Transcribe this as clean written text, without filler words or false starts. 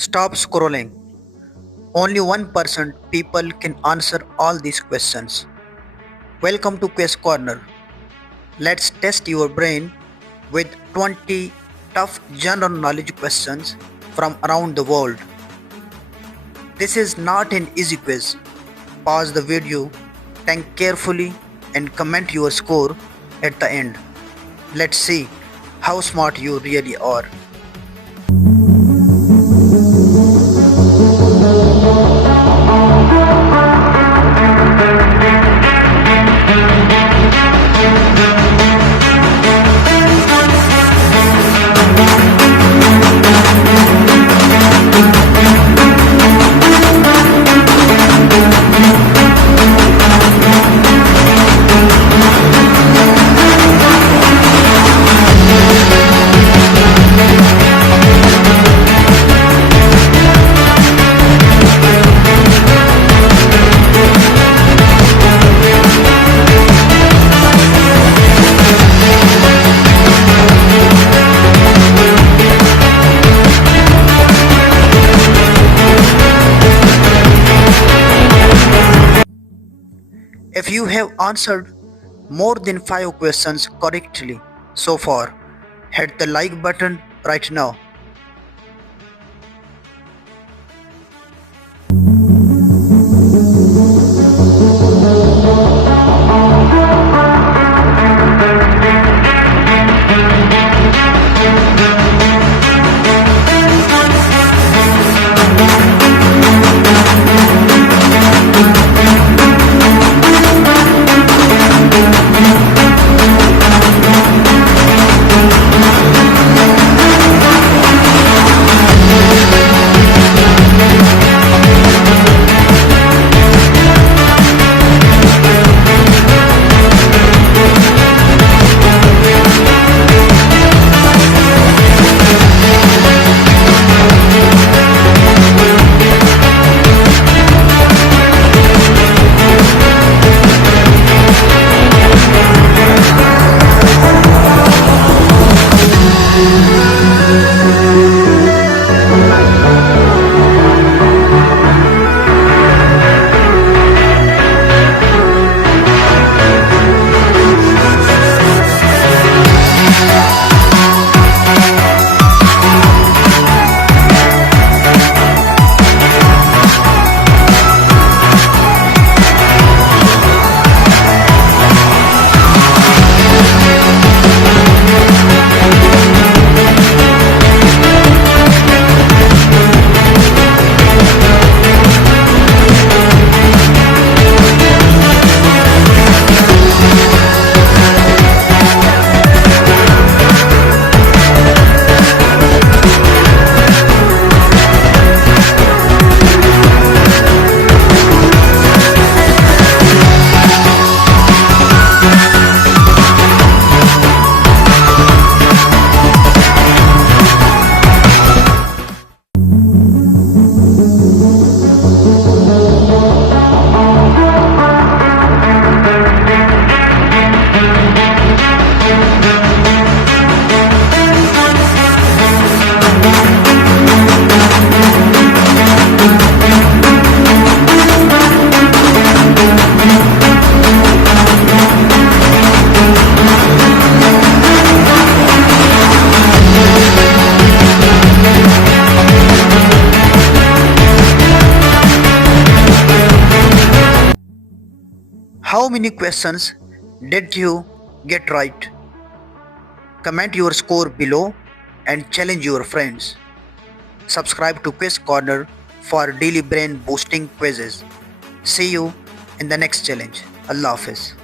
Stop scrolling. Only 1% people can answer all these questions. Welcome to Quiz Corner. Let's test your brain with 20 tough general knowledge questions from around the world. This is not an easy quiz. Pause the video, think carefully, and comment your score at the end. Let's see how smart you really are. If you have answered more than 5 questions correctly so far, hit the like button right now. How many questions did you get right? Comment your score below and challenge your friends. Subscribe to Quiz Corner for daily brain boosting quizzes. See you in the next challenge. Allah Hafiz.